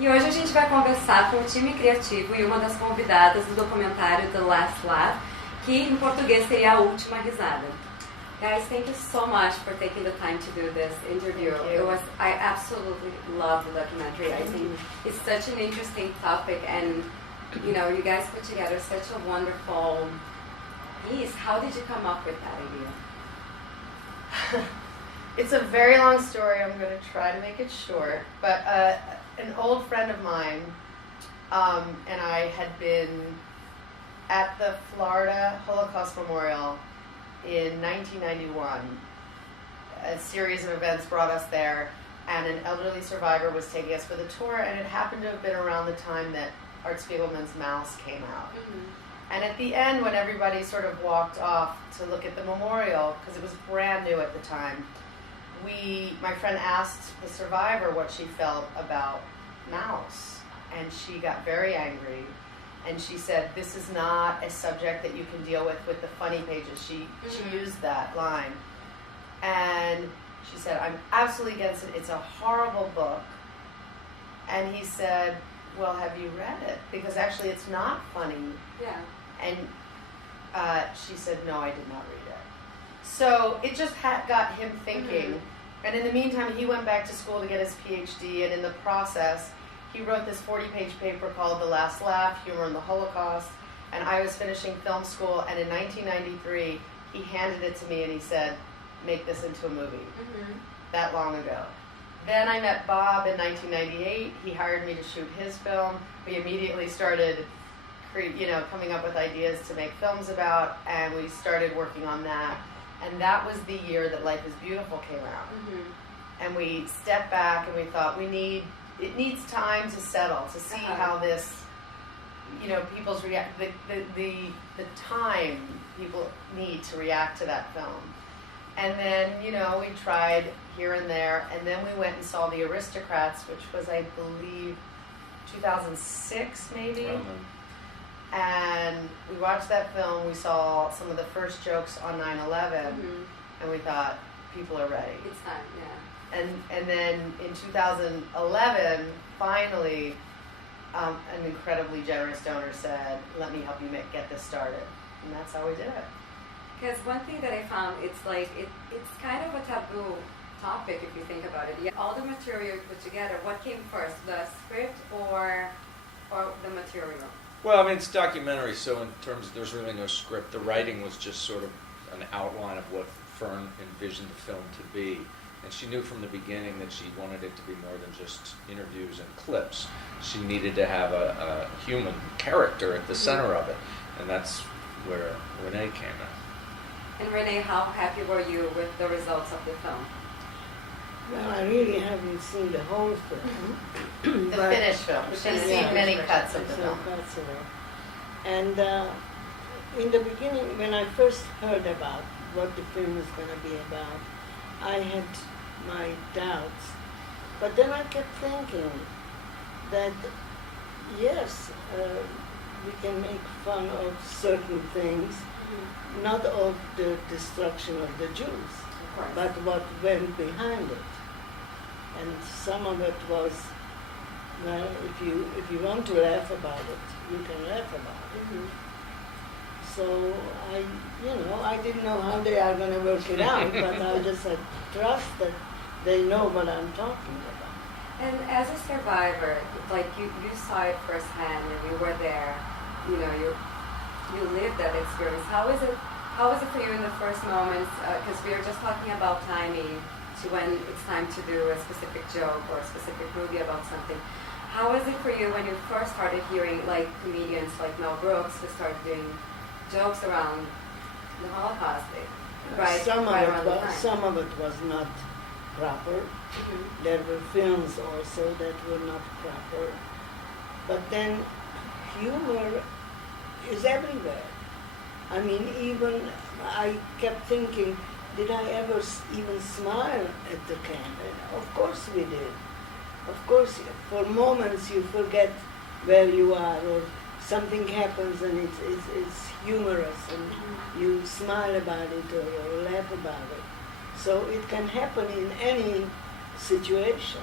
E hoje a gente vai conversar com o time criativo e uma das convidadas do documentário The Last Laugh, que em português seria A Última Risada. Guys, thank you so much for taking the time to do this interview. I absolutely love the documentary. I think it's such an interesting topic, and you know, you guys put together such a wonderful piece. How did you come up with that idea? It's a very long story. I'm going to try to make it short. But an old friend of mine and I had been at the Florida Holocaust Memorial in 1991. A series of events brought us there, and an elderly survivor was taking us for the tour, and it happened to have been around the time that Art Spiegelman's Mouse came out. Mm-hmm. And at the end, when everybody sort of walked off to look at the memorial, because it was brand new at the time, my friend asked the survivor what she felt about Mouse, and she got very angry, and she said, "This is not a subject that you can deal with the funny pages." She used that line, and she said, "I'm absolutely against it. It's a horrible book." And he said, "Well, have you read it? Because actually it's not funny." Yeah. And she said, "No, I did not read it." So it just got him thinking. Mm-hmm. And in the meantime, he went back to school to get his PhD, and in the process, he wrote this 40-page paper called The Last Laugh, Humor in the Holocaust, and I was finishing film school, and in 1993, he handed it to me and he said, "Make this into a movie." Mm-hmm. That long ago. Then I met Bob in 1998. He hired me to shoot his film. We immediately started coming up with ideas to make films about, and we started working on that. And that was the year that Life is Beautiful came out. Mm-hmm. And we stepped back and we thought it needs time to settle, to see how this, people's the time people need to react to that film. And then, we tried here and there, and then we went and saw The Aristocrats, which was, I believe, 2006 maybe. And we watched that film, we saw some of the first jokes on 9/11, and we thought, people are ready. It's time, yeah. And then in 2011, finally, an incredibly generous donor said, "Let me help you get this started." And that's how we did it. Because one thing that I found, it's kind of a taboo topic if you think about it. All the material you put together, what came first, the script or the material? Well, I mean, it's documentary, so in terms of, there's really no script. The writing was just sort of an outline of what Ferne envisioned the film to be. And she knew from the beginning that she wanted it to be more than just interviews and clips. She needed to have a human character at the center of it. And that's where Renée came in. And Renée, how happy were you with the results of the film? Well, I really haven't seen the whole film. The finished film. She's seen many cuts of the film. Cuts of it. And in the beginning, when I first heard about what the film was going to be about, I had my doubts. But then I kept thinking that, yes, we can make fun of certain things, not of the destruction of the Jews, but what went behind it. And some of it was, well, if you want to laugh about it, you can laugh about it. Mm-hmm. So I didn't know how they are going to work it out, but I just had trust that they know what I'm talking about. And as a survivor, like you saw it firsthand and you were there, you lived that experience. How was it for you in the first moments? Because we were just talking about timing to when it's time to do a specific joke or a specific movie about something. How was it for you when you first started hearing like comedians like Mel Brooks who started doing jokes around the Holocaust? Some of it was not proper. Mm-hmm. There were films also that were not proper. But then humor is everywhere. I mean, even I kept thinking, did I ever even smile at the camera? Of course we did. Of course, for moments you forget where you are, or something happens and it's humorous and you smile about it or laugh about it. So it can happen in any situation.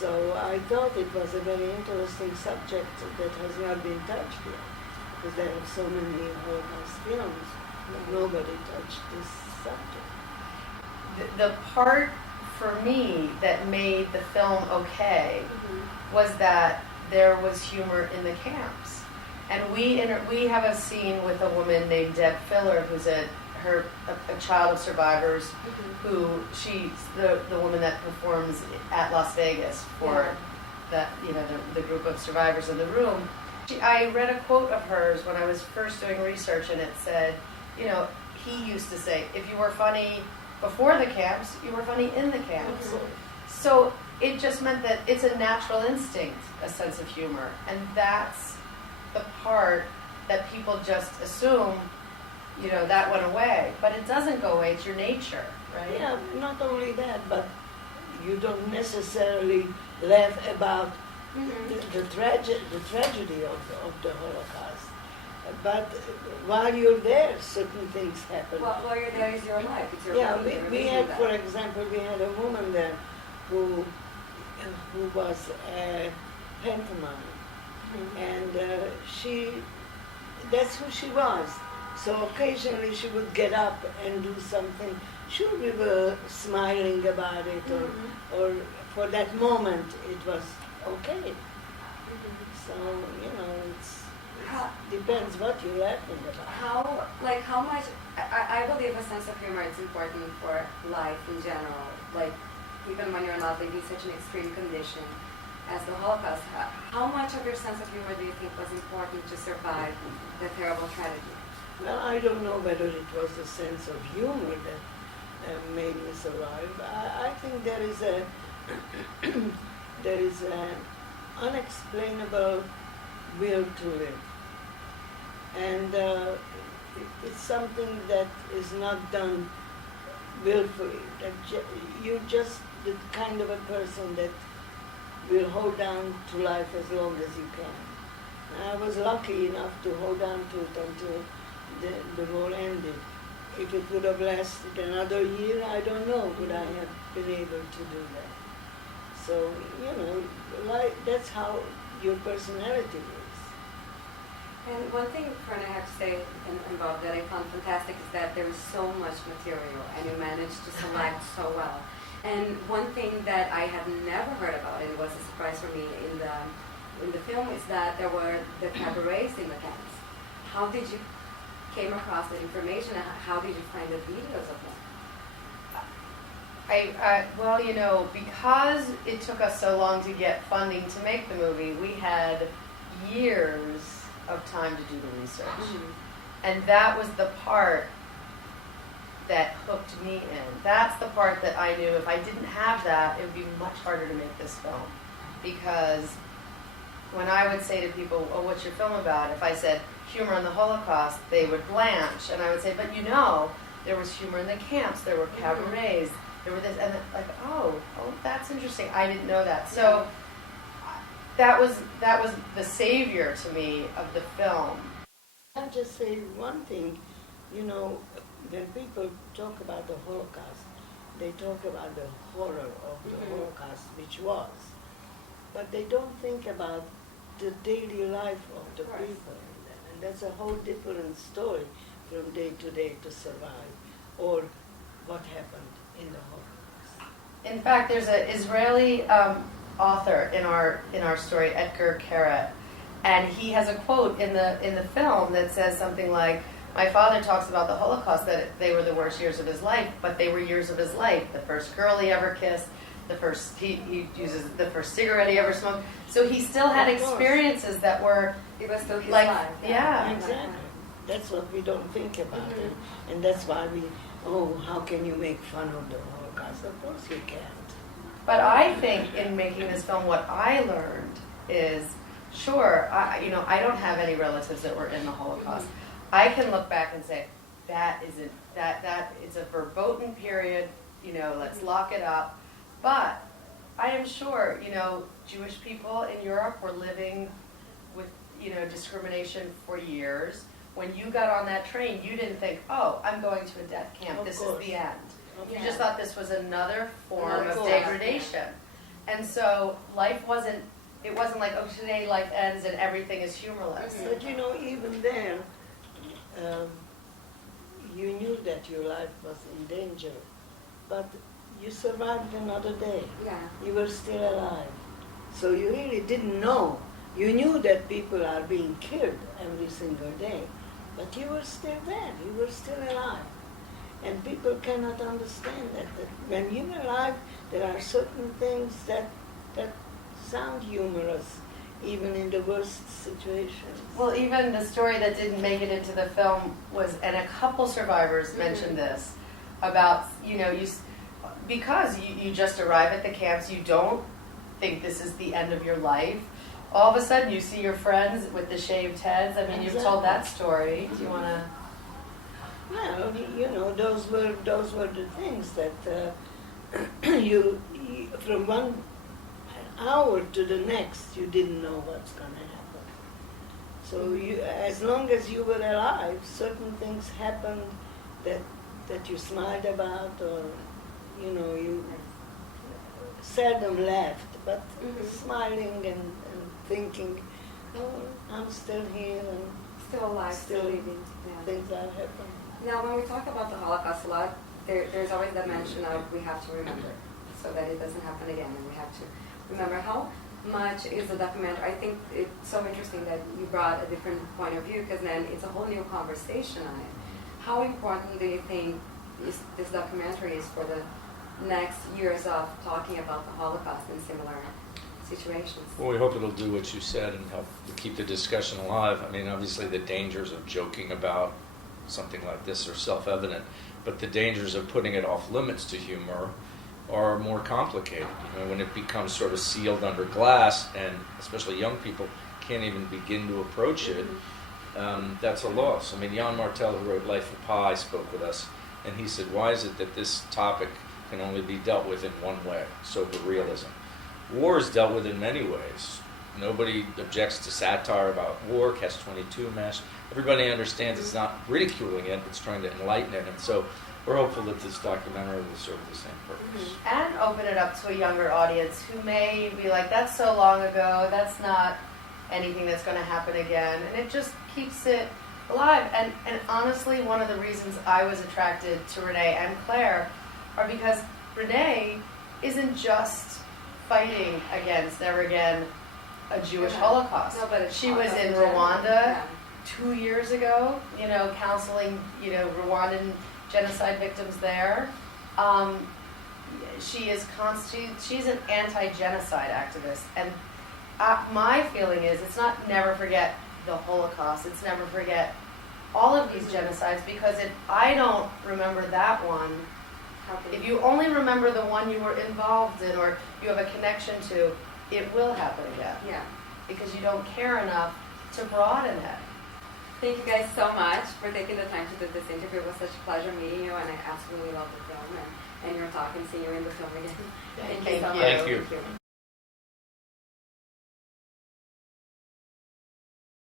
So I thought it was a very interesting subject that has not been touched yet, because there are so many Holocaust films, but nobody touched this subject. The part for me that made the film okay was that there was humor in the camps. And we have a scene with a woman named Deb Filler, who's a child of survivors, who she's the woman that performs at Las Vegas for the group of survivors in the room. I read a quote of hers when I was first doing research, and it said, he used to say, if you were funny before the camps, you were funny in the camps. So it just meant that it's a natural instinct, a sense of humor, and that's the part that people just assume, that went away. But it doesn't go away, it's your nature, right? Yeah, not only that, but you don't necessarily laugh about the tragedy of the Holocaust. But while you're there, certain things happen. Well, while you're there is your life. It's your life. we had, for example, we had a woman there who was a pantomime. And that's who she was. So occasionally she would get up and do something. Sure, we were smiling about it, or for that moment it was okay. So, it depends what you're laughing about. How much, I believe a sense of humor is important for life in general. Like, even when you're not living such an extreme condition as the Holocaust had. How much of your sense of humor do you think was important to survive the terrible tragedy? Well, I don't know whether it was the sense of humor that made me survive. I think there is an unexplainable will to live. And it's something that is not done willfully. That you're just the kind of a person that will hold on to life as long as you can. I was lucky enough to hold on to it until the war ended. If it would have lasted another year, I don't know, would I have been able to do that. So, that's how your personality is. And one thing, Ferne, I have to say involved that I found fantastic is that there is so much material and you managed to select so well. And one thing that I had never heard about, and it was a surprise for me in the film, is that there were the cabarets in the camps. How did you came across that information, and how did you find the videos of them? Because it took us so long to get funding to make the movie, we had years of time to do the research. And that was the part that hooked me in. That's the part that I knew if I didn't have that, it would be much harder to make this film. Because when I would say to people, oh, what's your film about? If I said humor in the Holocaust, they would blanch. And I would say, but there was humor in the camps, there were cabarets, there were this, and like, oh, that's interesting. I didn't know that. So that was the savior to me of the film. I'll just say one thing, when people talk about the Holocaust, they talk about the horror of the Holocaust, which was. But they don't think about the daily life of the people. And that's a whole different story from day to day to survive, or what happened in the Holocaust. In fact, there's an Israeli author in our story, Edgar Keret, and he has a quote in the film that says something like, my father talks about the Holocaust, that they were the worst years of his life, but they were years of his life. The first girl he ever kissed, he uses the first cigarette he ever smoked. So he still had experiences that were it was still his like, life. Yeah. Exactly. That's what we don't think about it. And that's why how can you make fun of the Holocaust? Of course you can't. But I think in making this film, what I learned is, sure, I don't have any relatives that were in the Holocaust. I can look back and say, that is a verboten period, let's lock it up. But I am sure, Jewish people in Europe were living with, discrimination for years. When you got on that train, you didn't think, oh, I'm going to a death camp. This is the end. You just thought this was another form of degradation. And so life wasn't, it wasn't like, oh, today life ends and everything is humorless. But even there, you knew that your life was in danger, but you survived another day. Yeah. You were still alive. So you really didn't know. You knew that people are being killed every single day, but you were still there. You were still alive. And people cannot understand that when you're alive, there are certain things that sound humorous, even in the worst situations. Well, even the story that didn't make it into the film was, and a couple survivors mentioned this, about, because you just arrive at the camps, you don't think this is the end of your life. All of a sudden you see your friends with the shaved heads. I mean, you've told that story. Do you want to? Well, those were the things that you from one hour to the next, you didn't know what's going to happen. So as long as you were alive, certain things happened that you smiled about, or you seldom laughed, but smiling and thinking, oh, I'm still here and Still alive, still living. Yeah. things are happening. Now, when we talk about the Holocaust a lot, there's always that mention of we have to remember so that it doesn't happen again, and we have to remember. How much is the documentary? I think it's so interesting that you brought a different point of view, because then it's a whole new conversation on it. How important do you think this documentary is for the next years of talking about the Holocaust in similar situations? Well, we hope it'll do what you said and help keep the discussion alive. I mean, obviously the dangers of joking about something like this are self-evident, but the dangers of putting it off limits to humor are more complicated. When it becomes sort of sealed under glass, and especially young people can't even begin to approach it, that's a loss. I mean, Jan Martel, who wrote Life of Pi, spoke with us, and he said, why is it that this topic can only be dealt with in one way, sober realism? War is dealt with in many ways. Nobody objects to satire about war, Catch-22 mesh. Everybody understands it's not ridiculing it, it's trying to enlighten it. And so we're hopeful that this documentary will serve the same purpose. And open it up to a younger audience who may be like, that's so long ago, that's not anything that's going to happen again. And it just keeps it alive. And honestly, one of the reasons I was attracted to Renée and Claire are because Renée isn't just fighting against, never again, a Jewish Holocaust. No, but she was in Rwanda 2 years ago, counseling, Rwandan genocide victims there. She's an anti-genocide activist, and my feeling is it's not never forget the Holocaust. It's never forget all of these genocides, because if I don't remember that one, if you only remember the one you were involved in or you have a connection to, it will happen again. Yeah. Because you don't care enough to broaden it. Thank you guys so much for taking the time to do this interview. It was such a pleasure meeting you, and I absolutely love the film and your talk, and seeing you in the film again. Thank you so much. Thank you.